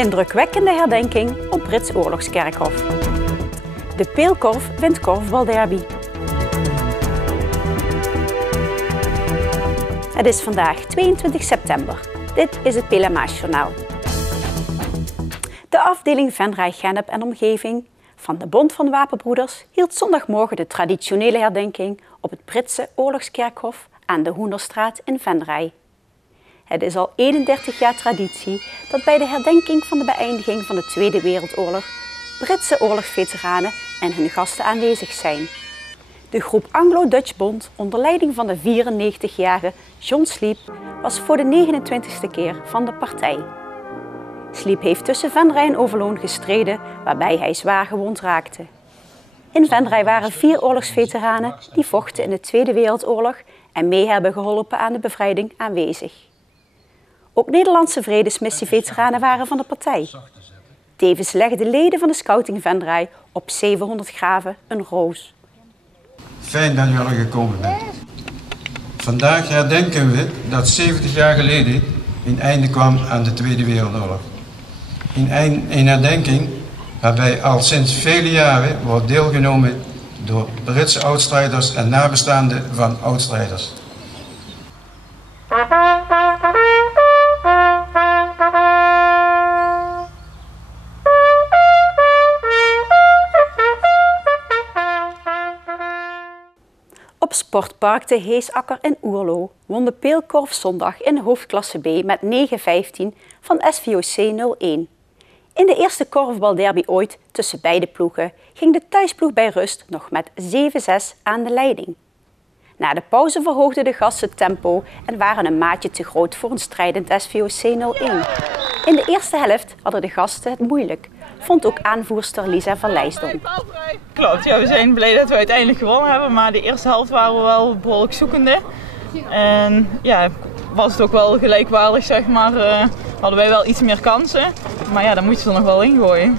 Indrukwekkende herdenking op Brits Oorlogskerkhof. De Peelkorf wint korfbalderby. Het is vandaag 22 september. Dit is het Pelemaasjournaal. De afdeling Venray-Gennep en omgeving van de Bond van Wapenbroeders hield zondagmorgen de traditionele herdenking op het Britse Oorlogskerkhof aan de Hoenderstraat in Venray. Het is al 31 jaar traditie dat bij de herdenking van de beëindiging van de Tweede Wereldoorlog Britse oorlogsveteranen en hun gasten aanwezig zijn. De groep Anglo-Dutch Bond onder leiding van de 94-jarige John Sleep was voor de 29e keer van de partij. Sleep heeft tussen Venray en Overloon gestreden, waarbij hij zwaar gewond raakte. In Venray waren 4 oorlogsveteranen die vochten in de Tweede Wereldoorlog en mee hebben geholpen aan de bevrijding aanwezig. Ook Nederlandse vredesmissieveteranen waren van de partij. Tevens legden leden van de Scouting Venray op 700 graven een roos. Fijn dat jullie gekomen bent. Vandaag herdenken we dat 70 jaar geleden een einde kwam aan de Tweede Wereldoorlog. Een herdenking waarbij al sinds vele jaren wordt deelgenomen door Britse oudstrijders en nabestaanden van oudstrijders. Op sportpark de Heesakker in Oerlo won de Peelkorf zondag in hoofdklasse B met 9-15 van SVOC 01. In de eerste korfbalderby ooit tussen beide ploegen ging de thuisploeg bij rust nog met 7-6 aan de leiding. Na de pauze verhoogden de gasten het tempo en waren een maatje te groot voor een strijdend SVOC 01. In de eerste helft hadden de gasten het moeilijk, vond ook aanvoerster Lisa van Leisdonk. Klopt, ja, we zijn blij dat we uiteindelijk gewonnen hebben, maar de eerste helft waren we wel behoorlijk zoekende. En ja, was het ook wel gelijkwaardig, zeg maar. Hadden wij wel iets meer kansen, maar ja, dan moet je er nog wel in gooien.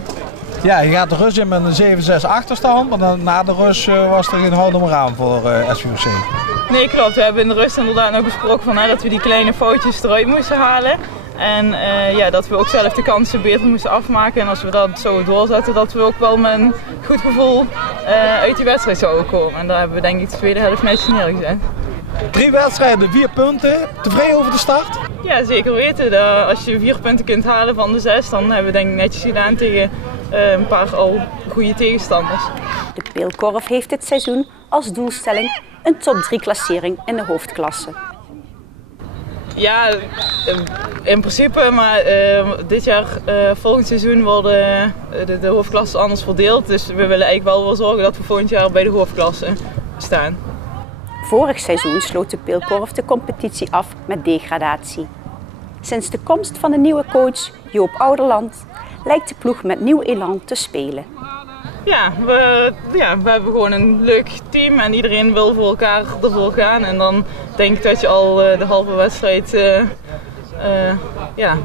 Ja, je gaat de rust in met een 7-6 achterstand, maar dan, na de rust was er geen houden meer aan voor SVOC. Nee, klopt. We hebben in de rust inderdaad nog besproken van, dat we die kleine foutjes eruit moesten halen. En ja, dat we ook zelf de kansen beter moesten afmaken. En als we dat zo doorzetten, dat we ook wel met een goed gevoel uit die wedstrijd zouden komen. En daar hebben we denk ik de tweede helft netjes neergezet. 3 wedstrijden, 4 punten. Tevreden over de start? Ja, zeker weten. Als je 4 punten kunt halen van de 6, dan hebben we denk ik netjes gedaan tegen een paar al goede tegenstanders. De Peelkorf heeft dit seizoen als doelstelling een top 3 klassering in de hoofdklasse. Ja, in principe, maar dit jaar, volgend seizoen worden de hoofdklassen anders verdeeld. Dus we willen eigenlijk wel wel zorgen dat we volgend jaar bij de hoofdklasse staan. Vorig seizoen sloot de Peelkorf de competitie af met degradatie. Sinds de komst van de nieuwe coach Joop Ouderland lijkt de ploeg met nieuw elan te spelen. Ja, we hebben gewoon een leuk team en iedereen wil voor elkaar ervoor gaan. En dan denk ik dat je al de halve wedstrijd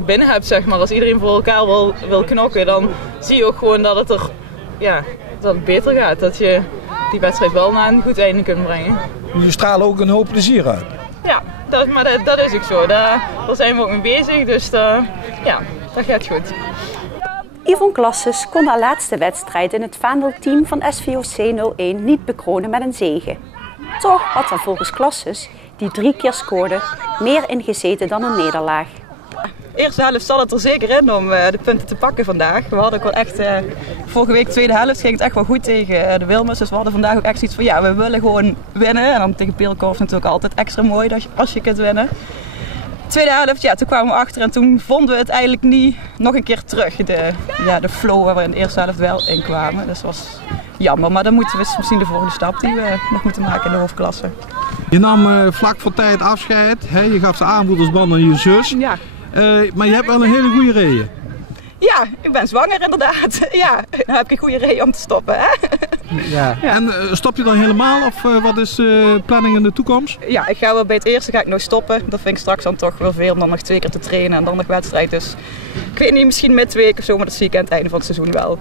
binnen hebt, zeg maar. Als iedereen voor elkaar wil knokken, dan zie je ook gewoon dat het dat het beter gaat. Dat je die wedstrijd wel naar een goed einde kunt brengen. Je stralen ook een hoop plezier uit. Ja, dat is ook zo. Daar zijn we ook mee bezig, dus dat gaat goed. Yvonne Klasses kon haar laatste wedstrijd in het vaandelteam van SVOC 01 niet bekronen met een zege. Toch had er volgens Klasses, die 3 keer scoorde, meer ingezeten dan een nederlaag. De eerste helft zat het er zeker in om de punten te pakken vandaag. We hadden ook wel echt, vorige week tweede helft ging het echt wel goed tegen de Wilmers. Dus we hadden vandaag ook echt zoiets van we willen gewoon winnen. En dan tegen Peelkorf natuurlijk altijd extra mooi als je kunt winnen. Tweede helft, toen kwamen we achter en toen vonden we het eigenlijk niet nog een keer terug. De flow waar we in de eerste helft wel in kwamen. Dus dat was jammer, maar dan moeten we misschien de volgende stap die we nog moeten maken in de hoofdklasse. Je nam vlak voor tijd afscheid, je gaf de aanvoerdersband aan je zus. Ja. Maar je hebt wel een hele goede reden. Ja, ik ben zwanger inderdaad. Ja, dan heb ik een goede reden om te stoppen. Hè? Ja. En stop je dan helemaal of wat is de planning in de toekomst? Ja, ik ga wel bij het eerste nog stoppen. Dat vind ik straks dan toch wel veel om dan nog 2 keer te trainen en dan nog wedstrijd. Dus ik weet niet, misschien midweek of zo, maar dat zie ik aan het einde van het seizoen wel.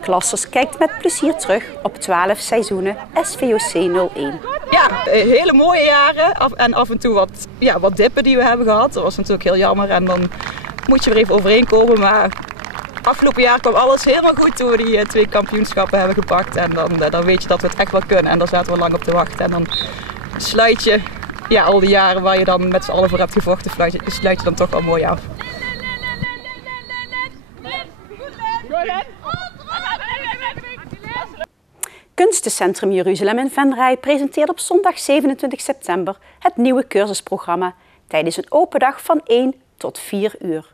Klasses kijkt met plezier terug op 12 seizoenen SVOC 01. Ja, hele mooie jaren en af en toe wat dippen die we hebben gehad. Dat was natuurlijk heel jammer en dan moet je er even overheen komen. Maar afgelopen jaar kwam alles helemaal goed toen we die 2 kampioenschappen hebben gepakt. En dan weet je dat we het echt wel kunnen. En daar zaten we lang op te wachten. En dan sluit je al die jaren waar je dan met z'n allen voor hebt gevochten, sluit je dan toch wel mooi af. Kunstencentrum Jeruzalem in Venray presenteert op zondag 27 september het nieuwe cursusprogramma tijdens een open dag van 1 tot 4 uur.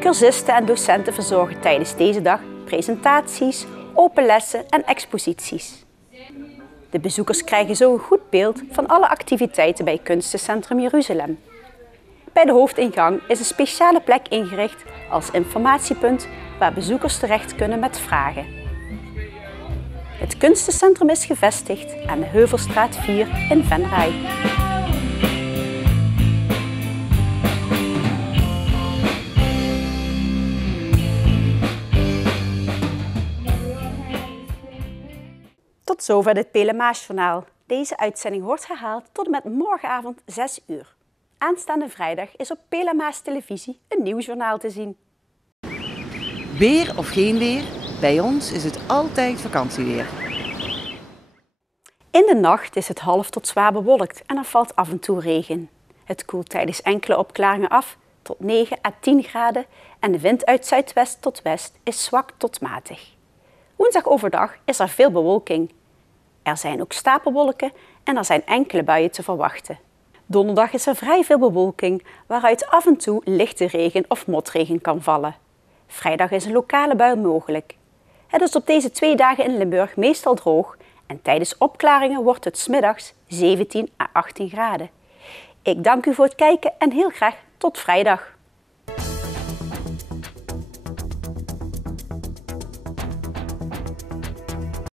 Cursisten en docenten verzorgen tijdens deze dag presentaties, open lessen en exposities. De bezoekers krijgen zo een goed beeld van alle activiteiten bij Kunstencentrum Jeruzalem. Bij de hoofdingang is een speciale plek ingericht als informatiepunt waar bezoekers terecht kunnen met vragen. Het Kunstencentrum is gevestigd aan de Heuvelstraat 4 in Venray. Tot zover dit Pelemaasjournaal. Deze uitzending wordt herhaald tot en met morgenavond 6 uur. Aanstaande vrijdag is op Pelemaas Televisie een nieuwsjournaal te zien. Weer of geen weer, bij ons is het altijd vakantieweer. In de nacht is het half tot zwaar bewolkt en er valt af en toe regen. Het koelt tijdens enkele opklaringen af tot 9 à 10 graden en de wind uit zuidwest tot west is zwak tot matig. Woensdag overdag is er veel bewolking. Er zijn ook stapelwolken en er zijn enkele buien te verwachten. Donderdag is er vrij veel bewolking, waaruit af en toe lichte regen of motregen kan vallen. Vrijdag is een lokale bui mogelijk. Het is op deze 2 dagen in Limburg meestal droog en tijdens opklaringen wordt het 's middags 17 à 18 graden. Ik dank u voor het kijken en heel graag tot vrijdag.